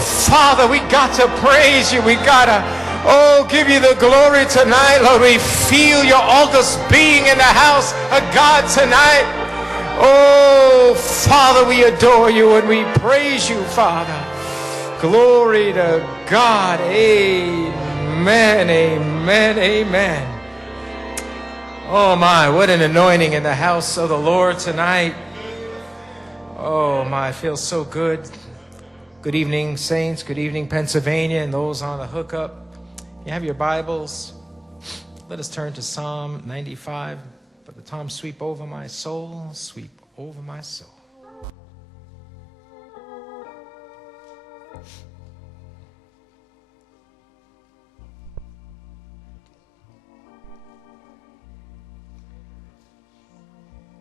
Father, we got to praise you. We got to, give you the glory tonight. Lord, we feel your august being in the house of God tonight. Oh, Father, we adore you and we praise you, Father. Glory to God. Amen, amen, amen. Oh my, what an anointing in the house of the Lord tonight. Oh my, it feels so good. Good evening, saints. Good evening, Pennsylvania, and those on the hookup. You have your Bibles. Let us turn to Psalm 95. But the Tom, sweep over my soul, sweep over my soul.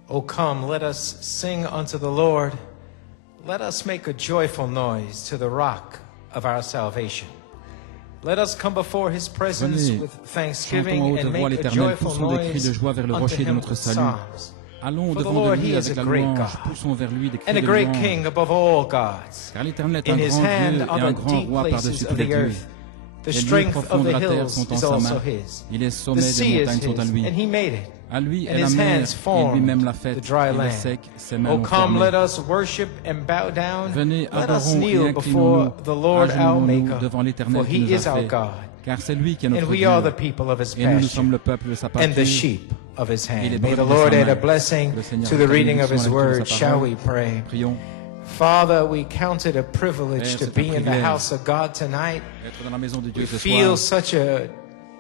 O come, let us sing unto the Lord. Let us make a joyful noise to the rock of our salvation. Let us come before his presence with thanksgiving and make a joyful noise unto him with psalms. Allons For the devant Lord, de lui he is avec a la great louange, God poussons vers lui des cris and a de great louange. king above all gods. Car l'Éternel est In un his grand hand Dieu et are un the grand deep roi places par-dessus of tous les the dieux. earth. The Les lieux strength profonds of de the la terre hills sont en is sa also main. his. Et les The sommets des sea is montagnes sont à his, lui. and he made it. À lui And est la his mer, hands et lui-même l'a formed faite, the dry et le land. sec, ses mains Oh, l'ont come, formée. let us worship and bow down. Venez, Let us adorons et kneel before inclinons-nous, the Lord our agenouillons-nous Maker, devant for l'Éternel qui he nous a is our fait. God, Car c'est lui qui est and notre we Dieu, are the people of his et nous pasture, sommes le peuple de sa and the pâture, sheep of his et les hand. May the brebis de Lord sa add a main. blessing Que le Seigneur to the nous reading of bénisse his dans la lecture de word. sa Shall parole. we pray? Prions. Father, we count it a privilege Père, to c'est be un in the privilège. house of God tonight. Être dans la maison de Dieu We ce feel soir, such a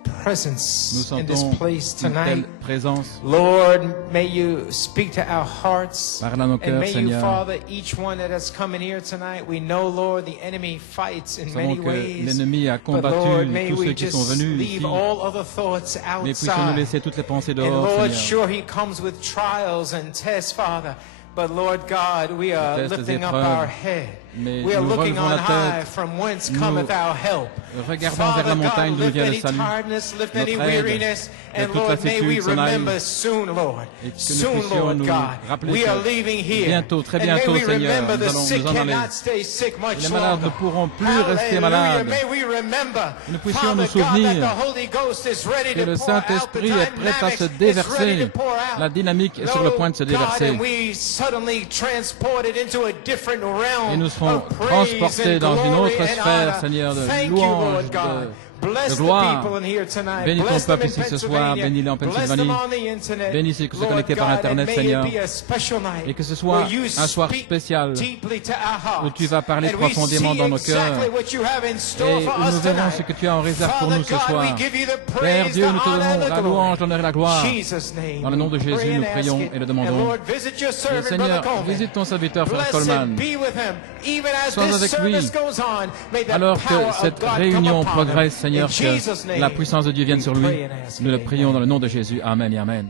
nous presence in this sentons place une telle tonight. présence. Lord, may you speak to our hearts. Parle à nos And cœurs, may you, Seigneur. Father, each one that has come in here tonight, we know, Lord, the enemy fights in Nous many savons que ways. l'ennemi a But Lord, combattu may tous we ceux qui sont just venus leave ici, all other thoughts mais puissions-nous outside. laisser toutes les pensées And dehors, Lord, Seigneur. sure, he comes with trials and tests, Father. But Lord God, we are Tests, lifting up épreuves, our head. mais We are nous looking relevons on la high tête. from whence Nous cometh our help. regardons Father vers la montagne God, d'où lift vient le any salut. tiredness, lift any Notre aide weariness, de and toute Lord, may we lassitude s'en aille. remember soon, Lord. Et que nous Soon, puissions Lord nous God, rappeler we que are leaving here. bientôt, très And bientôt, may we Seigneur, remember the nous allons sick nous en aller. cannot stay sick much Les malades ne longer. pourront plus rester malades. May we remember, Que nous puissions nous Father God, that souvenir the Holy Ghost is ready que to le pour out, the Saint-Esprit est prêt à se dynamics is ready to déverser. pour out. La dynamique est sur le point de se Lord God, déverser. and we suddenly transported into a different realm Et nous serons of praise transportés and dans une glory autre and sphère, honor. Seigneur, de Thank you, louange, Lord God. Bless de the gloire. people in here tonight. Bénis ton Bless them peuple in ici ce soir, Pennsylvania. bénis-les en Bless Pennsylvanie. them on the internet. Bénis ceux qui sont Lord connectés par God, Internet, and may Seigneur. it be a special night Et que ce soit where you un soir speak spécial deeply to our hearts. où tu vas parler And we profondément see dans nos cœurs. exactly what you have in Et store for où nous us verrons tonight. ce que tu as en réserve pour nous ce Father God, soir. we give you the Père praise, Dieu, the nous te honor, and donnons the la glory. louange, l'honneur et la gloire. Jesus' name, Dans le nom de we Jésus, pray nous and ask prions it. et le And demandons. Lord, visit your Et servant, Seigneur, Brother Coleman. visite ton serviteur, Frère Blessed Coleman. be with him, even as Sois this avec lui. service goes on. May the Alors power que of cette God réunion come upon progresse, him. Seigneur, In Jesus' que name, la puissance de Dieu vienne we sur pray lui. and ask Nous le it. prions dans le nom de Jésus. Amen et Amen.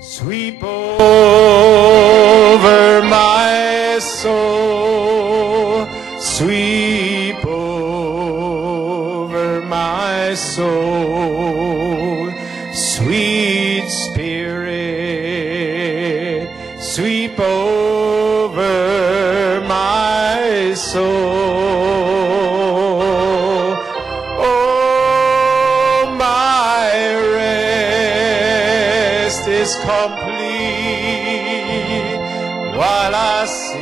Sweep over my soul, sweep over my soul, sweet Spirit, sweep over my soul. Oh, my rest is complete while I sit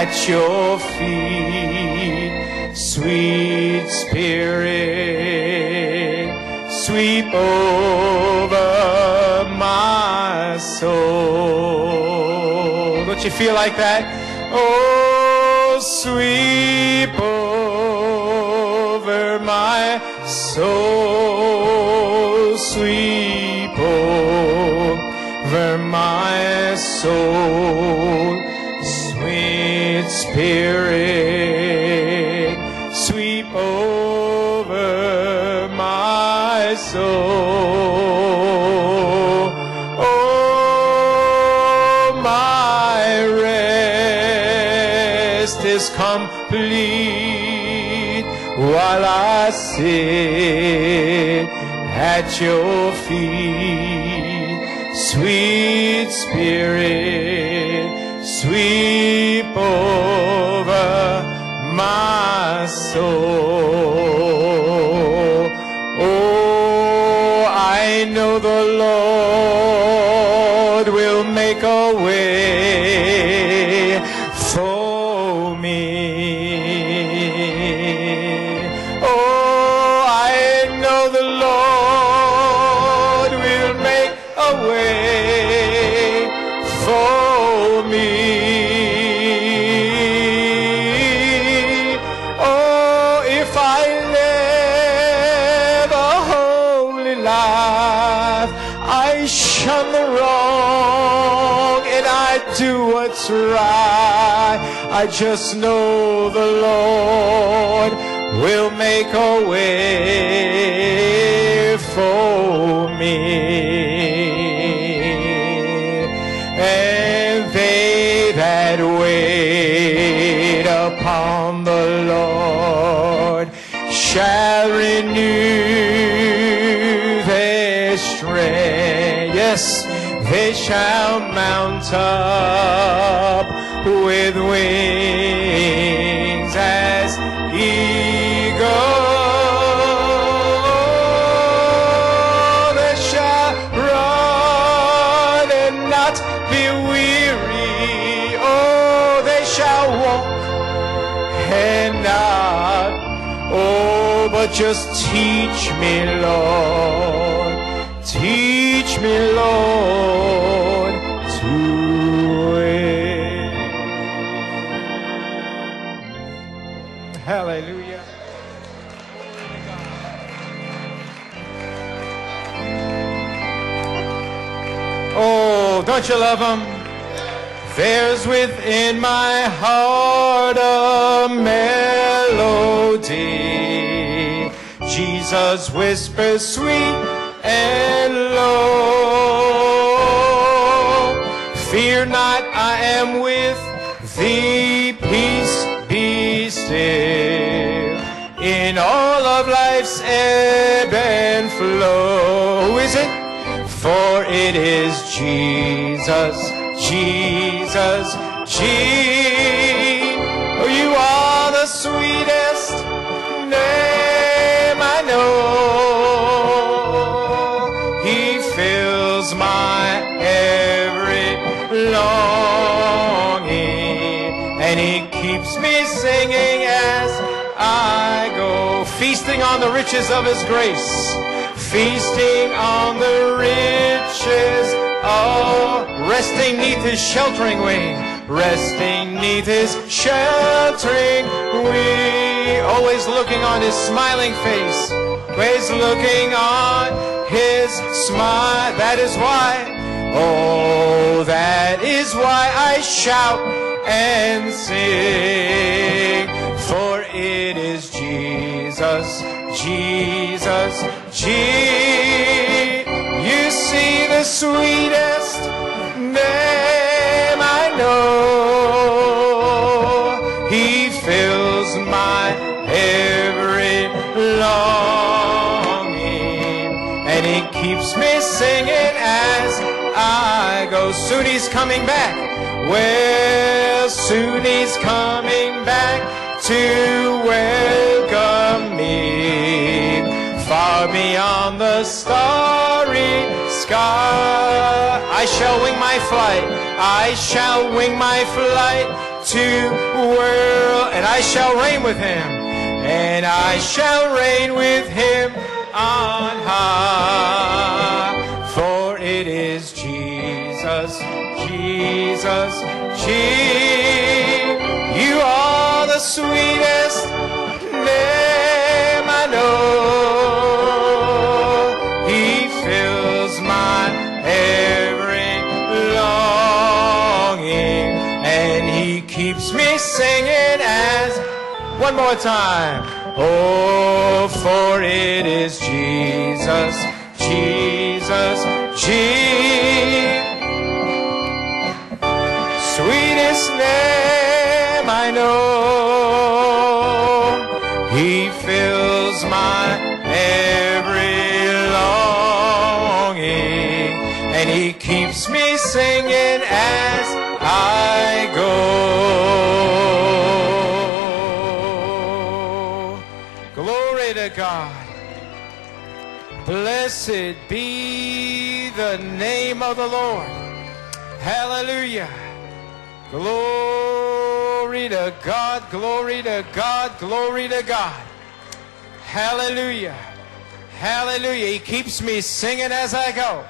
at your feet, sweet Spirit, sweep over my soul. Don't you feel like that? Oh, sweep over my soul, sweep over my soul, sweet Spirit, sweep over my soul. Oh, my rest is complete while I sit at your feet, sweet Spirit, sweep over soul. Oh, I know the Lord will make a way for me. Oh, I know the Lord will make a way for me. Oh, if I live a holy life, I shun the wrong and I do what's right. I just know the Lord will make a way for me. And they that wait upon the Lord shall renew their strength. Yes, they shall mount up with wings as eagles. They shall run and not be weary. Oh, they shall walk and not. Oh, but just teach me, Lord. Teach me, Lord, to wait. Hallelujah. Oh, don't you love him? There's within my heart a melody. Jesus whispers sweet and low. Fear not, I am with thee. Peace be still. In all of life's ebb and flow. Who is it? For it is Jesus, Jesus, Jesus. Oh, you are the sweetest name I know. He fills my every longing, and he keeps me singing as I go, feasting on the riches of his grace, feasting on the riches of resting neath his sheltering wing, resting neath his sheltering wing, always looking on his smiling face, always looking on his smile. That is why, oh, that is why I shout and sing, for it is Jesus, Jesus, Jesus. You see, the sweetest name I know. He fills my every longing, and he keeps me singing as I go. Soon he's coming back. Well, soon he's coming back to welcome me, far beyond the starry sky. I shall wing my flight, I shall wing my flight to world, and I shall reign with him, and I shall reign with him on high. For it is Jesus, Jesus, Jesus. You are the sweetest name I know. He fills my every longing, and he keeps me singing as, one more time. Oh, for it is Jesus, Jesus, Jesus. Sweetest name I know. He fills my every longing, and he keeps me singing as I go. God. Blessed be the name of the Lord. Hallelujah. Glory to God, glory to God, glory to God. Hallelujah. Hallelujah. He keeps me singing as I go.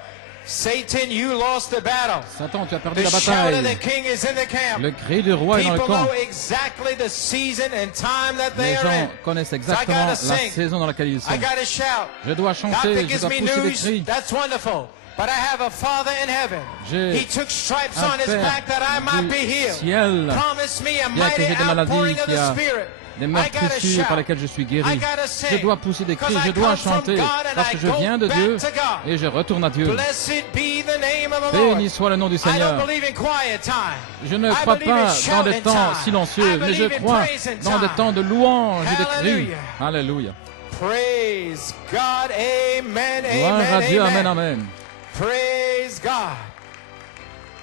Satan, you lost the battle. Satan, tu as perdu The la shout of the bataille. king is in the camp. Le cri du roi est dans le People camp. know exactly the season and time that they Les are gens in. connaissent So I exactement gotta la sing. saison dans laquelle ils sont. I gotta shout. Je dois God chanter, that je gives dois me pousser des news, cris. that's wonderful. But I have a Father in heaven. J'ai He took stripes un on his Père back that I might du be healed. ciel, Promise me a bien que mighty j'ai des maladies, outpouring of qui the a Spirit. des I gotta meurtrissures par shout. lesquelles je suis I guéri. gotta Je sing. dois pousser des cris, Because I je dois come from chanter, God and parce I que je go viens de back Dieu to God. et je retourne à Dieu. Blessed be the name of the Lord. Béni soit le nom du I don't Seigneur. believe in quiet time. Je ne I crois believe in pas dans des shouting temps time. silencieux, I mais je believe in crois praising dans des time. temps de louange et de cris. Hallelujah. Alléluia. Praise God. Amen. Gloire à Amen. Dieu, amen, Amen. amen. Praise God.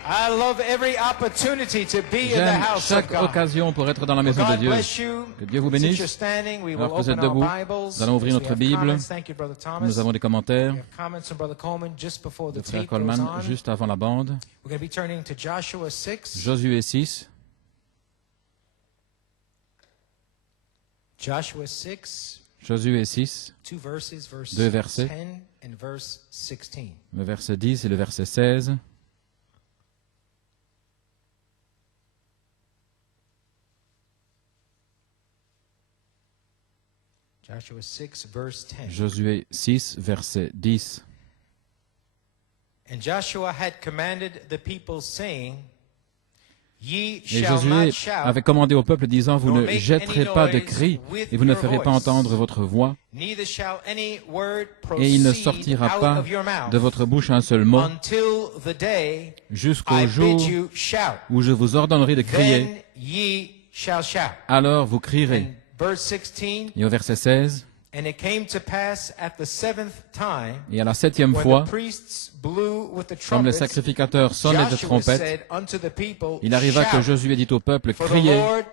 I love every opportunity to be in the J'aime house of chaque God. occasion pour être dans la maison de God Dieu. bless you. Que Dieu vous Since bénisse. you're standing, we will Alors que vous êtes open our debout, Bibles. nous allons ouvrir Yes, we notre have Bible. comments. Thank you, Brother Thomas. Nous avons des commentaires We have comments from Brother Coleman just before the de Frère tape goes Coleman on. juste avant la bande. We're going to be turning to Joshua 6. Josué 6. Joshua 6, Josué 6, two verses, verse Deux versets. 10 and verse 16. le verset 10 et le verset 16. Joshua 6, verse 10. Josué 6, verset 10. And Joshua had commanded the people, saying, Ye Et shall Josué not shout, avait commandé au peuple, disant, vous ne jetterez pas de cris, et vous ne ferez pas entendre votre voix, neither shall any word et il ne proceed sortira out pas of your mouth de votre bouche un seul mot, until the day jusqu'au I jour bid you shout. où je vous ordonnerai de crier, Then ye shall shout. alors vous crierez. And verse 16, Et au verset 16, and it came to pass at the seventh time, et à la septième when fois, the priests blew with the comme les trumpets, sacrificateurs sonnaient de Joshua trompettes, said unto the people, il arriva que shout, Josué dit au peuple, for the criez, Lord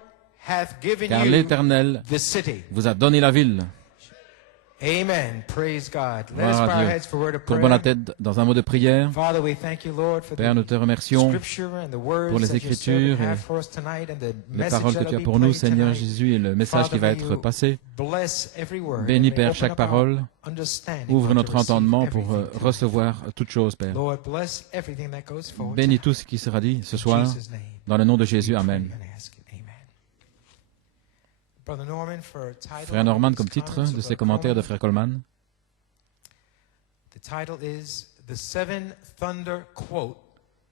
hath given car you l'Éternel the city. vous a donné la ville. Amen. Praise God. Let us Gloire bow à our Dieu. heads for a word of Courbons la prayer. tête dans un mot de prière. Father, we thank you, Lord, for Père, nous the te remercions scripture and the words pour les that your servant Écritures have et for us tonight and the les message paroles que that tu as will be pour nous, played Seigneur tonight. Jésus, et le message qui va Father, être may you passé. bless every word. Bénis, May Père, open chaque up our parole. understanding, Ouvre Lord, notre to receive entendement pour everything. recevoir toute chose, Père. Lord, bless everything that goes forward. Bénis tout ce qui sera dit ce In soir. Jesus' name. Dans le nom de Jésus, We pray Amen. and ask it. Amen. Brother Norman, for a title Frère Norman, of comme his titre comments de of ses Brother commentaires de Coleman, Frère Coleman, the title is The Seven Thunder Quote,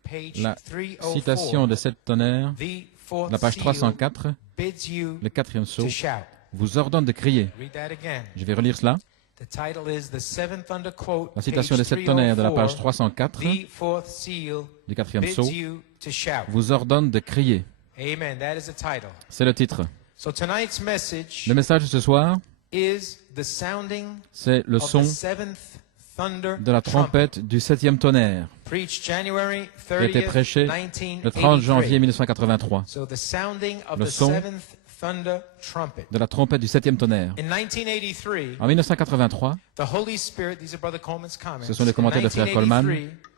page la 304. citation de sept tonnerres, The fourth la page seal 304, bids you le quatrième to sceau, shout. vous ordonne de crier. Read that again. Je vais relire cela. The title is The Seven Thunder Quote, La citation page des sept tonnerres de la page 304. 304 The fourth seal du quatrième bids sceau you to shout. vous ordonne de crier. Amen. That is the title. C'est le titre. So tonight's message Le message de ce soir, is the sounding c'est le of son the seventh thunder de la trumpet, trompette du septième tonnerre, preached January qui a été 30th, prêché le 30 janvier 1983. 1983. So the sounding of Le the son seventh thunder trumpet. De la trompette du septième tonnerre. In 1983, En 1983, the Holy Spirit, these are Brother Coleman's comments. ce sont les commentaires de In Frère Coleman, 1983,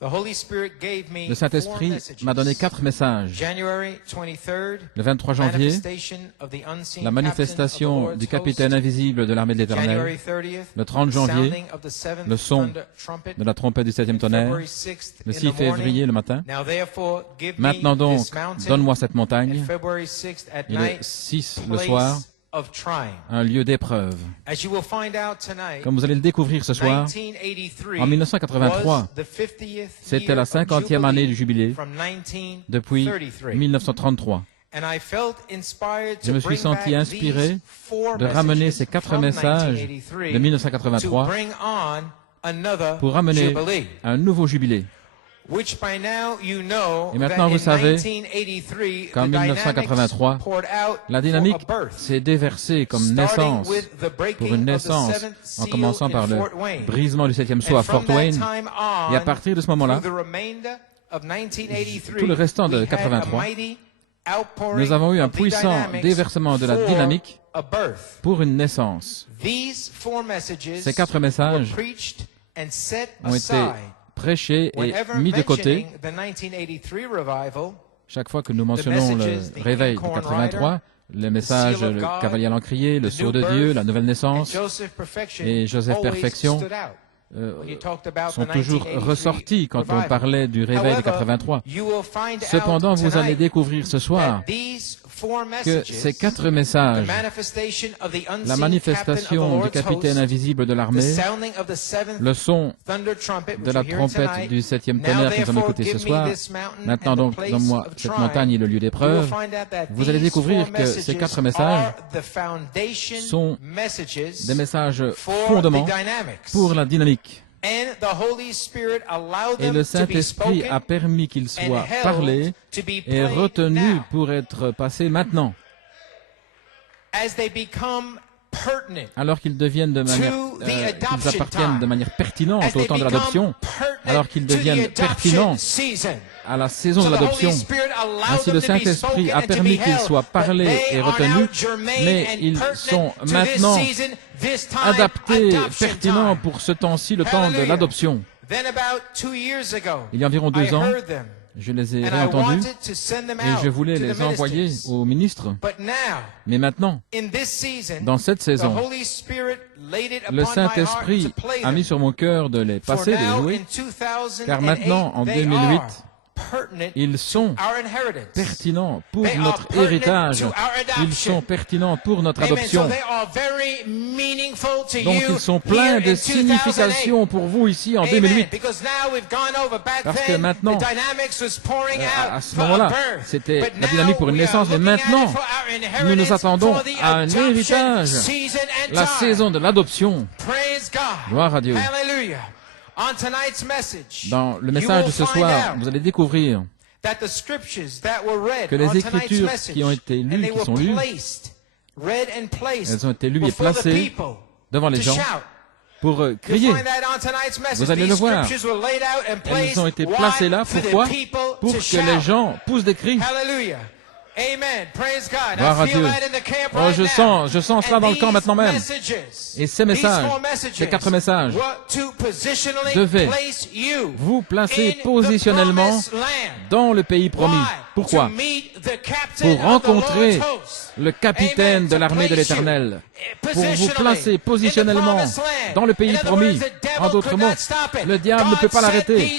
the Holy Spirit gave me le four Saint-Esprit messages. m'a donné 4 messages. January 23rd, Le 23 janvier, manifestation of the unseen la manifestation captain of the du Lord's capitaine host. invisible de l'armée de January l'Éternel. 30th, Le 30 janvier, sounding of the seventh le son thunder trumpet. de la trompette du septième tonnerre. February 6th Le in 6 the morning. février le matin. Now therefore, give Maintenant me donc, this mountain. donne-moi cette And montagne. February 6th at Et le night, 6 le place soir, of trying. un lieu d'épreuve. As you will find out tonight, Comme vous allez le découvrir ce soir, 1983 en 1983, was the 50th c'était year la of 50e année du jubilé from depuis 1933. 1933. And I felt inspired Je to me suis bring senti back inspiré these four de ramener messages ces 4 from messages 1983 de 1983 to bring on another pour ramener jubilee. un nouveau jubilé. Which by now you know Et maintenant, that vous in savez 1983, qu'en the 1983, dynamics poured out La for dynamique a birth, s'est déversée comme starting naissance, with the breaking pour une of the naissance, seventh en seal commençant par in le Fort Wayne. brisement du septième sceau And à from Fort that Wayne. time on, Et à partir de ce moment-là, through the remainder of 1983, tout le restant de we had a 83, mighty nous avons eu un puissant déversement de la dynamique pour une naissance. Ces 4 messages ont été prêchés et mis de côté. Chaque fois que nous mentionnons le réveil de 83, le message, le cavalier à l'encrier, le sceau de Dieu, la nouvelle naissance et Joseph Perfection sont toujours ressortis quand on parlait du réveil de 83. Cependant, vous allez découvrir ce soir que ces 4 messages, la manifestation du capitaine invisible de l'armée, le son de la trompette du 7e tonnerre que nous allons écouter ce soir, maintenant donc dans moi, cette montagne est le lieu d'épreuve, vous allez découvrir que ces 4 messages sont des messages fondaments pour la dynamique. Et le Saint-Esprit a permis qu'il soit parlé et retenu pour être passé maintenant. Alors qu'ils deviennent de manière, qu'ils appartiennent de manière pertinente au temps de l'adoption, alors qu'ils deviennent pertinents à la saison de l'adoption. Ainsi, le Saint-Esprit a permis qu'ils soient parlés et retenus, mais ils sont maintenant adaptés, pertinents pour ce temps-ci, le temps de l'adoption. Il y a environ 2 ans, je les ai réentendus et je voulais les envoyer au ministre. Mais maintenant, dans cette saison, le Saint-Esprit a mis sur mon cœur de les passer, de les jouer, car maintenant, en 2008, ils sont pertinents pour notre héritage. Ils sont pertinents pour notre adoption. Donc ils sont pleins de signification pour vous ici en 2008. Parce que maintenant, à ce moment-là, c'était la dynamique pour une naissance, mais maintenant, nous nous attendons à un héritage, la saison de l'adoption. Gloire à Dieu. Dans le message de ce soir, vous allez découvrir que les Écritures qui ont été lues, qui sont lues, elles ont été lues et placées devant les gens pour crier. Vous allez le voir. Elles ont été placées là. Pourquoi? Pour que les gens poussent des cris. Gloire à Dieu. Oh, je sens cela dans le camp maintenant même. Et ces messages, ces 4 messages, devaient vous placer positionnellement dans le pays promis. Pourquoi? Pour rencontrer le capitaine de l'armée de l'Éternel. Pour vous placer positionnellement dans le pays promis. En d'autres mots, le diable ne peut pas l'arrêter.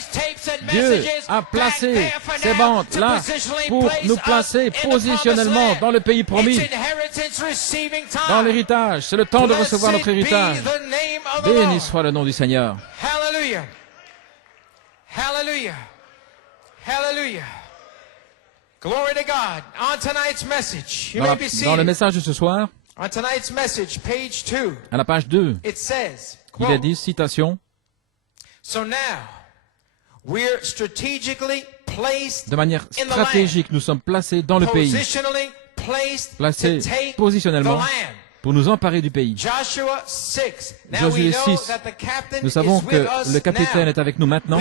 Dieu a placé ces bandes là pour nous placer positionnellement dans le pays promis, dans l'héritage. C'est le temps de recevoir notre héritage. Béni soit le nom du Seigneur. Hallelujah. Hallelujah. Hallelujah. Glory to God. On tonight's message, you may be seated. Dans le message de ce soir, on tonight's message, page 2, à la page 2, it says, il est dit, citation, so now, we're strategically placed de manière stratégique, nous sommes placés dans le pays, placés positionnellement pour nous emparer du pays. Josué 6, nous savons que le capitaine est avec nous maintenant.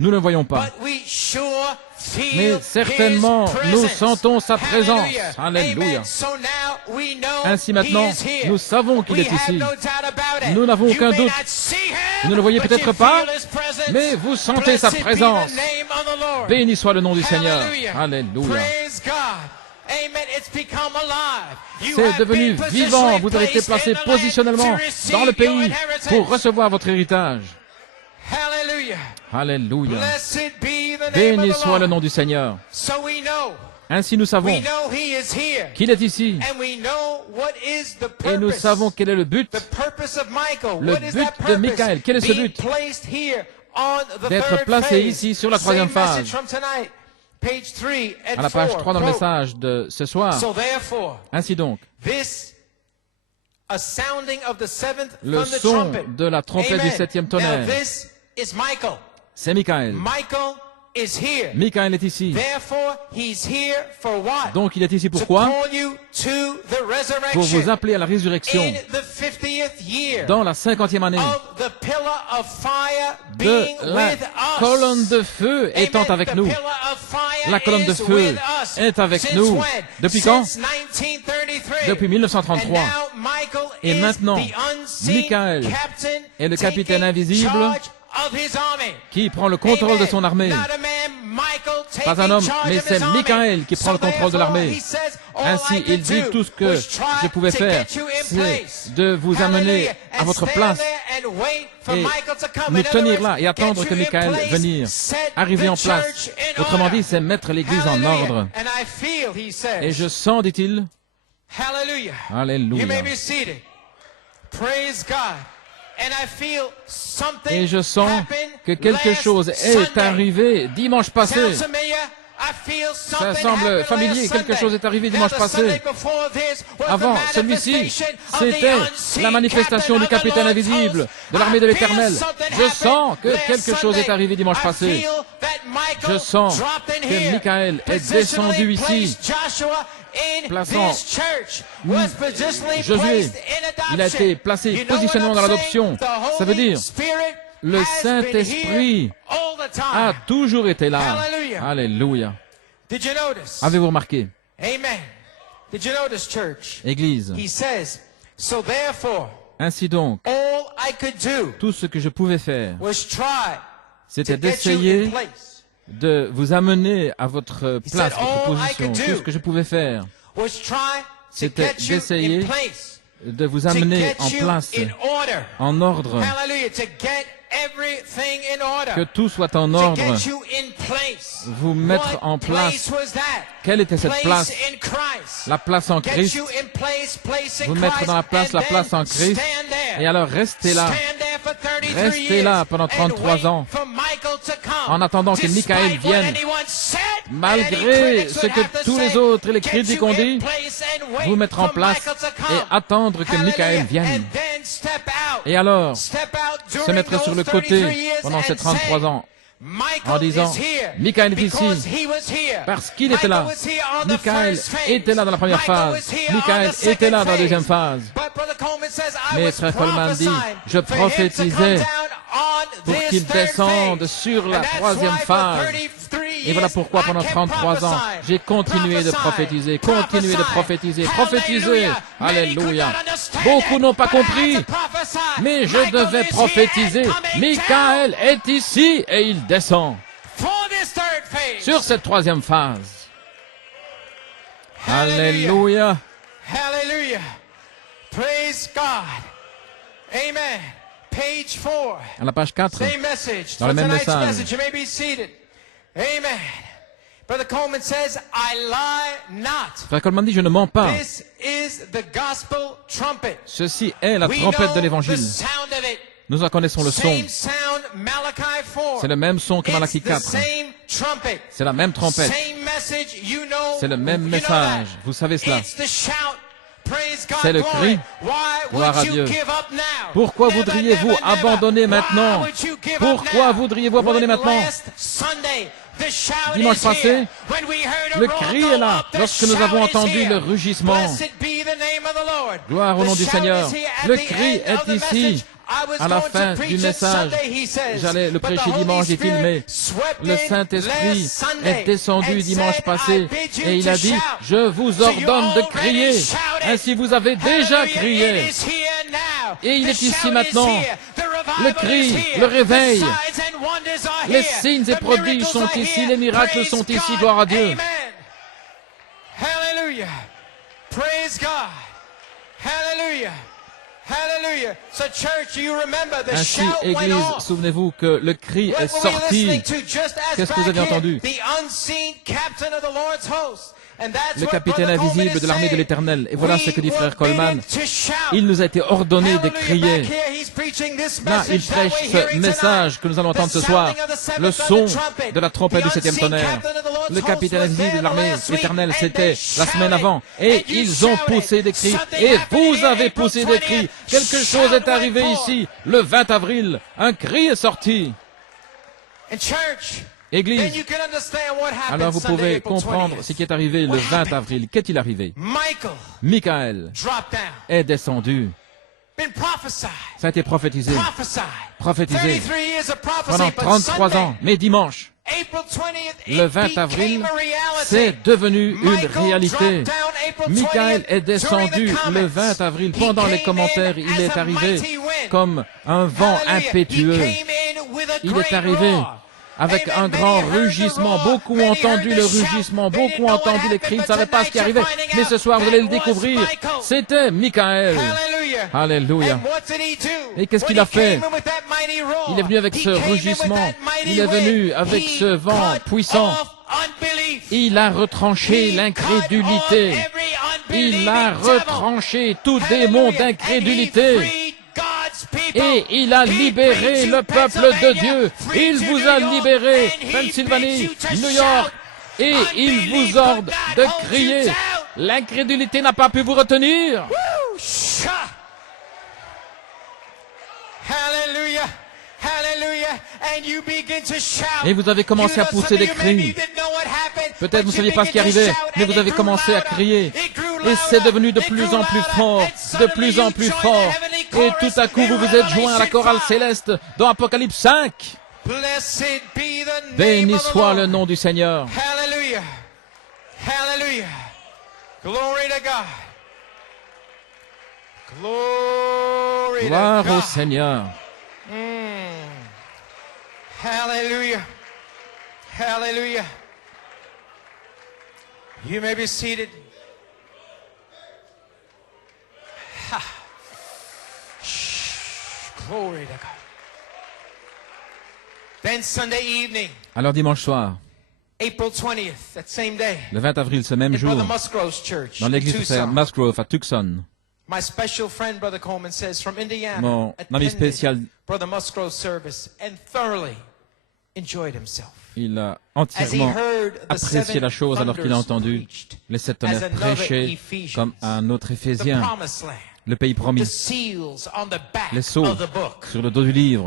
Nous ne le voyons pas. Mais certainement, nous sentons sa présence. Alléluia. Ainsi maintenant, nous savons qu'il est ici. Nous n'avons aucun doute. Vous ne le voyez peut-être pas, mais vous sentez sa présence. Béni soit le nom du Seigneur. Alléluia. C'est devenu vivant. Vous avez été placé positionnellement dans le pays pour recevoir votre héritage. Alléluia. Béni soit le nom du Seigneur. Ainsi nous savons qu'il est ici. Et nous savons quel est le but. Le but de Michael. Quel est ce but? D'être placé ici sur la 3e phase. À la page 3 dans le message de ce soir. Ainsi donc, le son de la trompette du 7e tonnerre, c'est Michael. Michael est ici. Therefore, he's here for what? Donc il est ici pourquoi? To call you to the resurrection. Pour vous appeler à la résurrection In the 50th year dans la 50e année of the pillar of fire de being la with us. colonne de feu étant Amen. avec The nous. pillar of fire La colonne de is feu with us. est avec Since nous. when? Depuis quand? Since 1933. Depuis 1933. And now Michael Et is maintenant, the unseen Michael captain est le capitaine taking invisible charge of his army. qui prend le contrôle de son armée. Not a man, Michael, Pas un taking homme, charge mais of c'est his army. Michael qui prend le contrôle de l'armée. He says, all Ainsi, I il could dit do tout ce que was try je pouvais to faire, get you in c'est place. de vous amener Hallelujah. à votre And place stand there and wait for et Michael to come. nous In other tenir words, là et attendre get que you in Michael place, venir, set arriver the en place. church in Autrement order. dit, c'est mettre l'église en Hallelujah. ordre. And I feel, he says, Et je sens, dit-il, hallelujah. Alléluia. You may be seated. Praise God. And I feel something Et je sens happened que quelque last chose est Sunday. arrivé dimanche passé. Sounds familiar? I feel Ça something semble happened familier, last quelque Sunday. chose est arrivé dimanche Now, the passé. Sunday before this was Avant the celui-ci, manifestation of the c'était unseen la manifestation captain du of the capitaine Lord's invisible host. de l'armée de I feel l'Éternel. something Je happened sens que last quelque chose est Sunday. arrivé dimanche I passé. feel that Michael Je sens dropped in que here. Michael est Positionally descendu ici, placed Joshua in plaçant this church. Was positionally Josué. placed in adoption. Il a été placé You know positionnement what dans I'm l'adoption. saying? The Ça veut Holy dire, Spirit le has been Saint-Esprit here all the time. a toujours été là. Hallelujah. Alléluia. Did you notice? Avez-vous remarqué? Amen. Did you notice, church? Église. He says, so therefore, Ainsi donc, all I could do tout ce que je pouvais faire, was try c'était to get you in d'essayer place. de vous amener à votre He place, said, votre all I position. could Tout do ce que je pouvais faire, was try to c'était get you d'essayer in place. de vous To amener get en you place, in order. en ordre, Hallelujah. To get everything in order. que tout soit en To ordre, get you in place. vous mettre What en place place. was that? Quelle était cette place? In Christ. La place en Get Christ. you in place in Vous mettre Christ, dans la place and en then Christ. stand there. Et alors restez là, Stand there for 33 Restez là pendant years 33 and ans, wait for Michael to come. en attendant que Despite Michael what vienne. anyone said, and Malgré any critics ce would que have to tous les say, autres et les get critiques you ont in dit, place and wait vous mettre en for place Michael to come. et attendre que Hallelujah. Michael vienne. And then step out. Et alors, Step out se during mettre sur those le 33 côté years pendant ces and 33 say, ans, Michael en disant, is here Michael est because ici, he was here. parce qu'il était là. Michael was here on the Michael first phase. était là dans la première Michael phase. was here on Michael the second était là dans la phase. deuxième phase. But Brother Coleman says, I Mais was Frère Coleman dit, prophesying je for him to come prophétisais down on pour this qu'il third descende phase. sur la And that's troisième why for phase. 33 Et voilà years, pourquoi pendant I kept 33 ans, prophesying, j'ai continué de prophétiser, continué de prophétiser, prophétiser. Alléluia. Beaucoup n'ont pas compris, mais je devais prophétiser. Michael est ici et il descend sur cette troisième phase. Alléluia. Hallelujah. Praise God. Amen. Page 4. À la page 4, Same message. dans le For même tonight's message. message. You may be seated. Amen. Brother Coleman says, I lie not. Frère Coleman dit, je ne mens pas. This is the gospel trumpet. Ceci est la We trompette de know l'évangile. the sound of it. Nous en connaissons le son. Same sound, Malachi 4. C'est le même son que Malachie It's the 4. same trumpet. C'est la même trompette. Same message, you know. C'est le même you know message. that. Vous savez cela. It's the shout. Praise God. C'est le glory. cri. Why Gloire à would you Dieu. give up now? Pourquoi Never, voudriez-vous never, never. abandonner Why maintenant? would you give up Pourquoi now? voudriez-vous abandonner When maintenant? last Sunday, the shout Dimanche is passé, here. When we heard a le roll cri go est là. up, the Lorsque nous shout avons is entendu here. le rugissement, Blessed be the name of the Lord. gloire au nom The du shout Seigneur. is here. At Le the cri end of the est ici. message, I was À la going to fin preach du it message, Sunday, he says. j'allais le But the prêcher Holy dimanche, dit-il, Spirit mais swept le in Saint-Esprit last Sunday est descendu and dimanche said, passé I bid you et il to a dit, shout. je vous So you ordonne de already crier. shouted. Ainsi vous avez déjà Hallelujah, crié. it is here now. Et il The est ici shout is maintenant. here. The revival Le cri, is here. le réveil. The signs and wonders are Les here. signes et The prodiges miracles sont are ici, here. les miracles Praise sont ici, God. gloire à Dieu. Amen. Hallelujah. Praise God. Hallelujah. Hallelujah. So church, you remember the Ainsi, shout went Église, off. souvenez-vous que le cri What est were we sorti. listening to just as Qu'est-ce que vous back avez here? entendu? The unseen captain of the Lord's host. And that's Le what capitaine Brother Coleman invisible is de l'armée de saying. l'Éternel. Et voilà ce que dit We frère were Coleman. bidden to shout. Il nous a été ordonné de Hallelujah. crier. Back here, he's preaching this Là, il message that prêche we're ce hearing message tonight. que nous allons entendre ce The soir. sounding of the seventh Le son trumpet. de la trompette du The septième unseen tonnerre. captain of the Lord's Le capitaine host was invisible there de l'armée last week, éternelle, and c'était they la semaine shouted, avant. Et and you ils ont shouted. poussé des cris. Something Et happened vous here, avez April poussé des 20th. cris. Quelque Shout chose est went arrivé forth. ici. Le 20 avril, un cri est sorti. And church, Église, alors vous pouvez comprendre ce qui est arrivé le 20 avril. Qu'est-il arrivé? Michael est descendu. Ça a été prophétisé. Prophétisé pendant 33 ans. Mais dimanche, le 20 avril, c'est devenu une réalité. Michael est descendu le 20 avril. Pendant les commentaires, il est arrivé comme un vent impétueux. Il est arrivé avec un grand rugissement. Beaucoup ont entendu le rugissement, beaucoup ont entendu les cris, ils ne savaient pas ce qui arrivait. Mais ce soir, vous allez le découvrir. C'était Michael. Alléluia. Et qu'est-ce qu'il a fait? Il est venu avec ce rugissement. Il est venu avec ce vent puissant. Il a retranché l'incrédulité. Il a retranché tout démon d'incrédulité. Et il a libéré le peuple de Dieu. Il vous a libéré, Pennsylvanie, New York. Et il vous ordre de crier. L'incrédulité n'a pas pu vous retenir. Hallelujah. Et vous avez commencé à pousser des cris. Peut-être vous ne saviez pas ce qui arrivait, mais vous avez commencé à crier. Et c'est devenu de plus en plus fort, de plus en plus fort. Et tout à coup, vous vous êtes joint à la chorale céleste dans Apocalypse 5. Béni soit le nom du Seigneur. Hallelujah. Hallelujah. Glory to God. Glory Gloire to God. au Seigneur. Hallelujah. Hallelujah. You may be seated. Ha. Glory to God. Then Sunday evening, Alors dimanche soir, April 20th, that same day, le 20 avril, ce même in jour, Brother Musgrove's church, dans l'église de Tucson, Musgrove à Tucson, my special friend Brother Coleman says from Indiana, mon ami attended spécial, Brother Musgrove's service and thoroughly enjoyed himself. il a entièrement apprécié la chose alors qu'il a entendu les 7 tonnerres prêcher comme un autre Éphésien, le pays promis, les sceaux sur le dos du livre.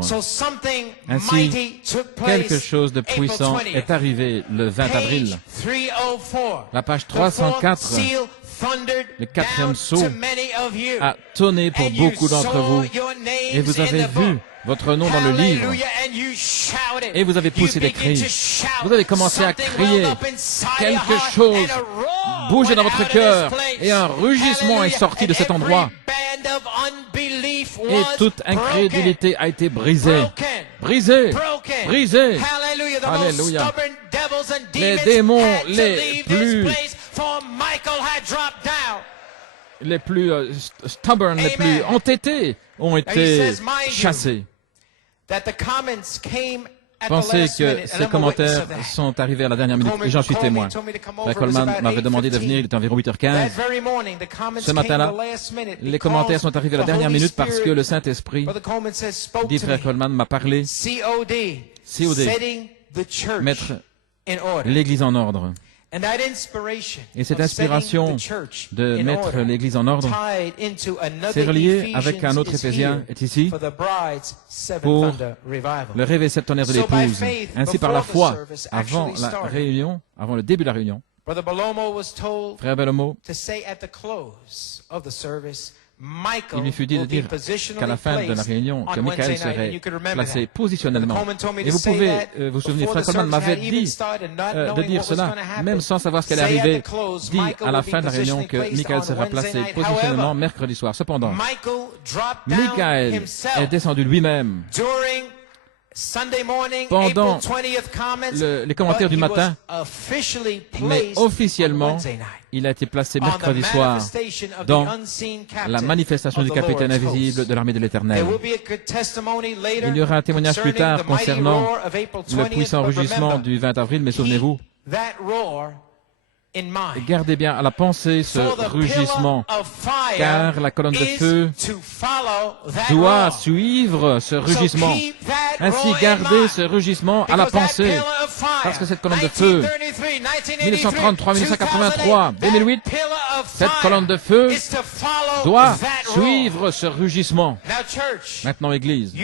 Ainsi, quelque chose de puissant est arrivé le 20 avril. La page 304, le 4e sceau, a tonné pour beaucoup d'entre vous. Et vous avez vu votre nom dans le livre. Et vous avez poussé des cris. Vous avez commencé à crier. Quelque chose bougeait dans votre cœur. Et un rugissement est sorti de cet endroit. Et toute incrédulité a été brisée. Brisée. Brisée. Alléluia. Les démons les plus stubborn, les plus entêtés ont été chassés. Pensez que ces commentaires sont arrivés à la dernière minute, et j'en suis témoin. Frère Coleman m'avait demandé de venir, il était environ 8h15. Ce matin-là, les commentaires sont arrivés à la dernière minute parce que le Saint-Esprit, dit Frère Coleman, m'a parlé, COD, mettre l'Église en ordre. Et cette inspiration de mettre l'Église en ordre, c'est relié avec un autre Éphésien, est ici, pour le réveil septonnaire de l'épouse. Ainsi, par la foi, avant la réunion, avant le début de la réunion, Frère Bellomo, il lui fut dit de dire qu'à la fin de la réunion, que Michael serait placé positionnellement. Et vous pouvez vous souvenir, Frère Coleman m'avait dit de dire cela, même sans savoir ce qu'elle arrivait, dit à la fin de la réunion que Michael sera placé positionnellement mercredi soir. Cependant, Michael est descendu lui-même pendant les commentaires du matin, mais officiellement, il a été placé mercredi soir dans la manifestation du capitaine invisible de l'armée de l'Éternel. Il y aura un témoignage plus tard concernant le puissant rugissement du 20 avril, mais souvenez-vous, Gardez bien à la pensée ce rugissement, car la colonne de feu doit suivre ce rugissement. Ainsi, gardez ce rugissement à la pensée, parce que cette colonne de feu, 1933, 1983, 2008, cette colonne de feu doit suivre ce rugissement. Maintenant, Église,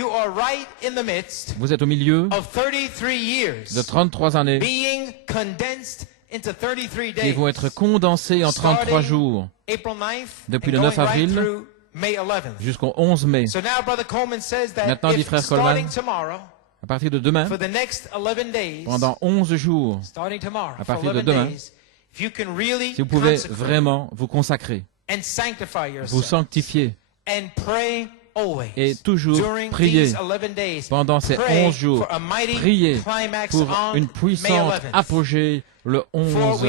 vous êtes au milieu de 33 années qui vont être condensés en 33 jours, depuis le 9 avril jusqu'au 11 mai. Maintenant, dit frère Coleman, à partir de demain, pendant 11 jours, à partir de demain, si vous pouvez vraiment vous consacrer, vous sanctifier et toujours prier pendant ces 11 jours, prier pour une puissante apogée le 11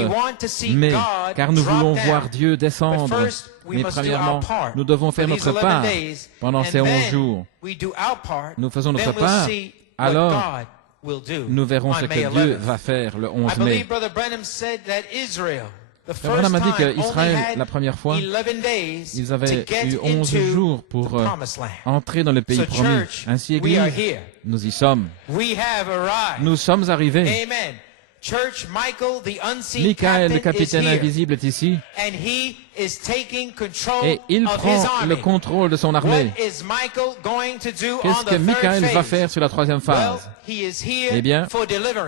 mai, car nous voulons voir Dieu descendre. Mais premièrement, nous devons faire notre part pendant ces 11 jours. Nous faisons notre part, alors nous verrons ce que Dieu va faire le 11 mai. Frère Branham a dit qu'Israël, la première fois, ils avaient eu 11 jours pour entrer dans le pays promis. Ainsi, Église, nous y sommes. Nous sommes arrivés. Michael, le capitaine invisible, est ici. Et il prend le contrôle de son armée. Qu'est-ce que Michael va faire sur la troisième phase? Eh bien,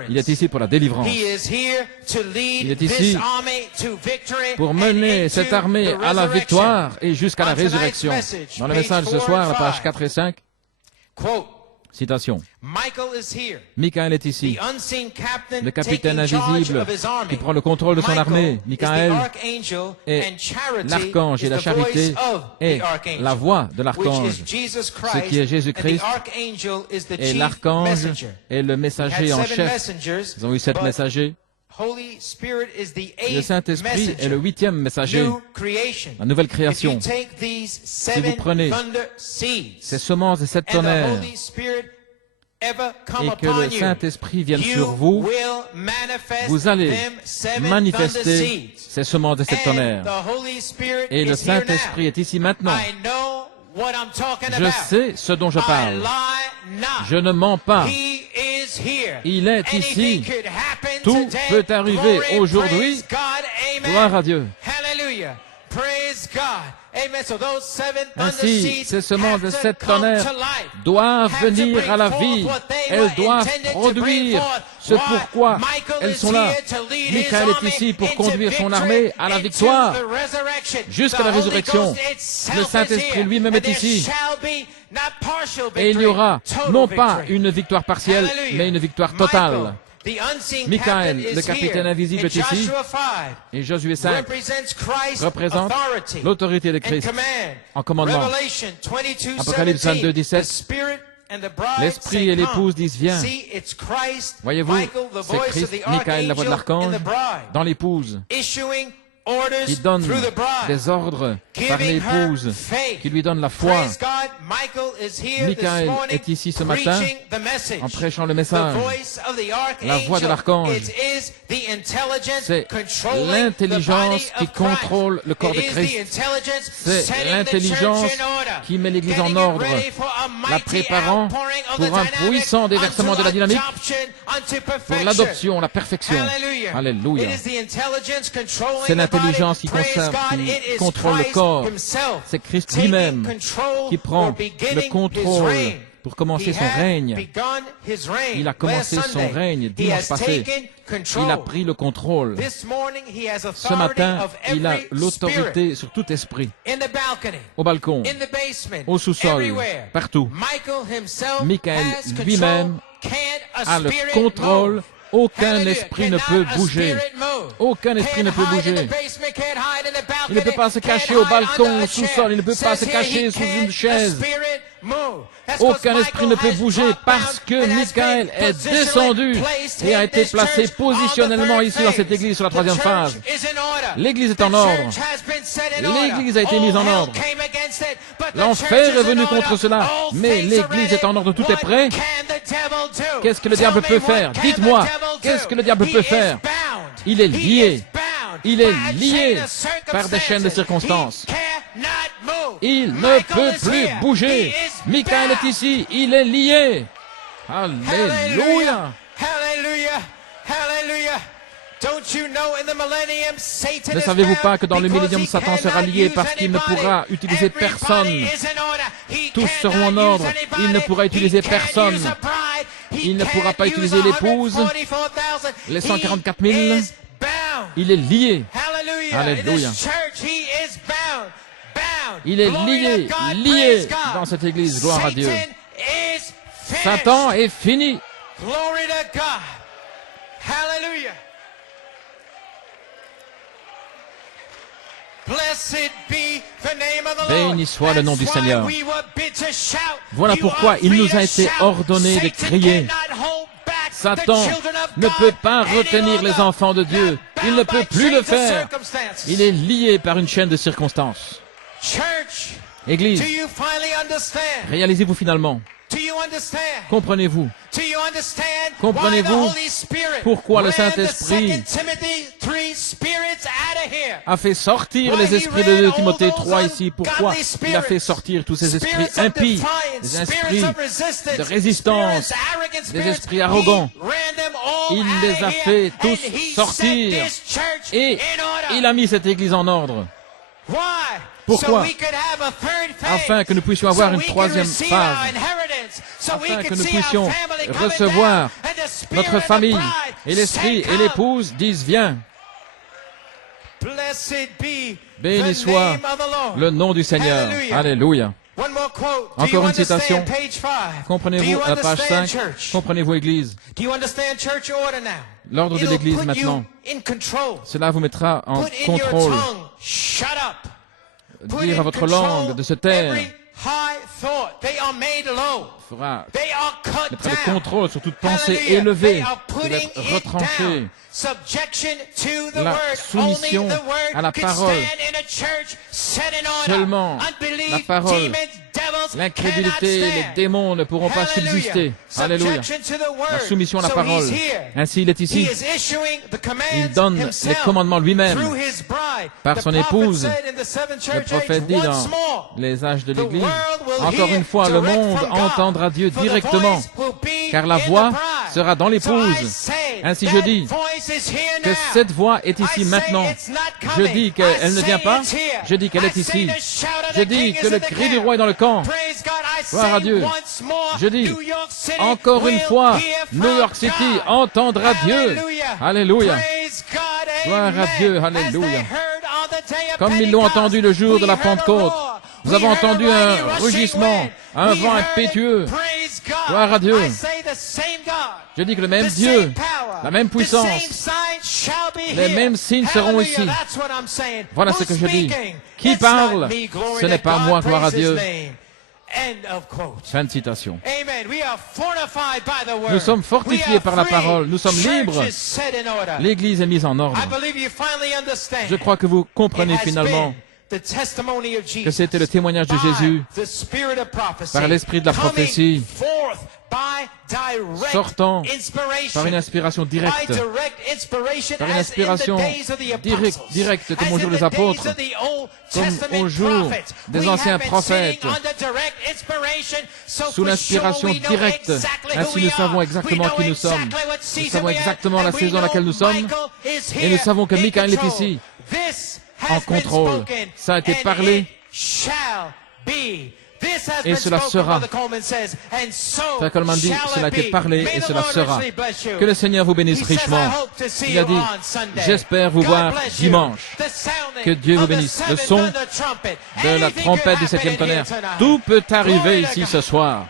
il est ici pour la délivrance. Il est ici pour mener cette armée à la victoire et jusqu'à la résurrection. Dans le message ce soir, la page 4 et 5, citation. Michael est ici, le capitaine invisible qui prend le contrôle de son armée. Michael est l'archange et la charité est la voix de l'archange, ce qui est Jésus-Christ, et l'archange est le messager en chef. Ils ont eu 7 messagers. Le Saint-Esprit est le 8e messager, la nouvelle création. Si vous prenez ces semences et cette tonnerre, et que le Saint-Esprit vienne sur vous, vous allez manifester ces semences et cette tonnerre. Et le Saint-Esprit est ici maintenant. Je sais ce dont je parle. Je ne mens pas. Il est ici. Tout peut arriver aujourd'hui. Gloire à Dieu. Ainsi, ces semences de cette tonnerre doivent venir à la vie. Elles doivent produire ce pourquoi elles sont là. Michael est ici pour conduire son armée à la victoire jusqu'à la résurrection. Le Saint-Esprit lui-même est ici. Et il n'y aura non pas une victoire partielle, mais une victoire totale. Michael, le capitaine invisible, est ici, et Josué 5 représente l'autorité de Christ en commandement. Apocalypse 22, 17, l'Esprit et l'épouse disent « Viens ». Voyez-vous, c'est Christ, Michael, la voix de l'archange, dans l'épouse, qui donne des ordres par l'épouse, qui lui donne la foi. Michael est ici ce matin en prêchant le message. La voix de l'archange, c'est l'intelligence qui contrôle le corps de Christ. C'est l'intelligence qui met l'Église en ordre, la préparant pour un puissant déversement de la dynamique, pour l'adoption, la perfection. Alléluia. C'est l'intelligence qui contrôle le corps. C'est Christ lui-même qui prend le contrôle pour commencer son règne. Il a commencé son règne dimanche passé. Il a pris le contrôle. Ce matin, il a l'autorité sur tout esprit. Au balcon, au sous-sol, partout. Michael lui-même a le contrôle. Aucun esprit ne peut bouger. Aucun esprit ne peut bouger. Il ne peut pas se cacher au balcon, au sous-sol. Il ne peut pas se cacher sous une chaise. Aucun esprit ne peut bouger parce que Michael est descendu et a été placé positionnellement ici dans cette église sur la troisième phase. L'église est en ordre. L'église a été mise en ordre. L'enfer est venu contre cela, mais l'église est en ordre. Tout est prêt. Qu'est-ce que le diable peut faire? Dites-moi, qu'est-ce que le diable peut faire? Il est lié. Il est lié par des chaînes de circonstances. Il ne peut plus bouger. Michael est ici, il est lié. Alléluia. Ne savez-vous pas que dans le millénium, Satan sera lié parce qu'il ne pourra utiliser personne. Tous seront en ordre. Il ne pourra utiliser personne. Il ne pourra pas utiliser l'épouse. Les 144 000. Il est lié. Alléluia. Il est lié, lié dans cette église. Gloire à Dieu. Satan est fini. Béni soit le nom du Seigneur. Voilà pourquoi il nous a été ordonné de crier. Satan ne peut pas retenir les enfants de Dieu. Il ne peut plus le faire. Il est lié par une chaîne de circonstances. Église, réalisez-vous finalement. Comprenez-vous? Comprenez-vous pourquoi le Saint-Esprit a fait sortir les esprits de Timothée 3 ici? Pourquoi il a fait sortir tous ces esprits impies, des esprits de résistance, des esprits arrogants? Il les a fait tous sortir et il a mis cette église en ordre. Pourquoi? Afin que nous puissions avoir une troisième phase, afin que nous puissions recevoir notre famille, et l'esprit et l'épouse disent viens. Béni soit le nom du Seigneur. Alléluia. Encore une citation. Comprenez-vous à la page 5? Comprenez-vous, Église? L'ordre de l'Église maintenant. Cela vous mettra en contrôle. Dire à votre langue de se taire mettra le contrôle sur toute pensée élevée, d'être retranchée. La soumission à la parole. Seulement la parole. L'incrédulité, les démons ne pourront pas subsister. Alléluia. La soumission à la parole. Ainsi, il est ici. Il donne les commandements lui-même par son épouse. Le prophète dit dans les âges de l'Église, encore une fois, le monde entendra Dieu directement, car la voix sera dans l'épouse. Ainsi, je dis que cette voix est ici maintenant. Je dis qu'elle ne vient pas. Je dis qu'elle est ici. Je dis que le cri du roi est dans le camp. Gloire à Dieu. Je dis, encore une fois, New York City entendra Dieu. Alléluia. Gloire à Dieu. Alléluia. Comme ils l'ont entendu le jour de la Pentecôte. Nous avons entendu un rugissement, un vent impétueux. Gloire à Dieu. Je dis que le même Dieu, la même puissance, les mêmes signes seront ici. Voilà ce que je dis. Qui parle? Ce n'est pas moi, gloire à Dieu. Fin de citation. Nous sommes fortifiés par la parole. Nous sommes libres. L'Église est mise en ordre. Je crois que vous comprenez finalement que c'était le témoignage de Jésus par l'esprit de la prophétie, sortant par une inspiration directe, par une inspiration directe comme au jour des apôtres, comme au jour des anciens prophètes, sous l'inspiration directe. Ainsi nous savons exactement qui nous sommes, nous savons exactement la saison dans laquelle nous sommes, et nous savons que Michael est ici, en contrôle. Ça a été parlé et cela sera. Frère Coleman dit, cela a été parlé et cela sera. Que le Seigneur vous bénisse richement. Il a dit, j'espère vous voir dimanche. Que Dieu vous bénisse. Le son de la trompette du 7e tonnerre. Tout peut arriver ici ce soir.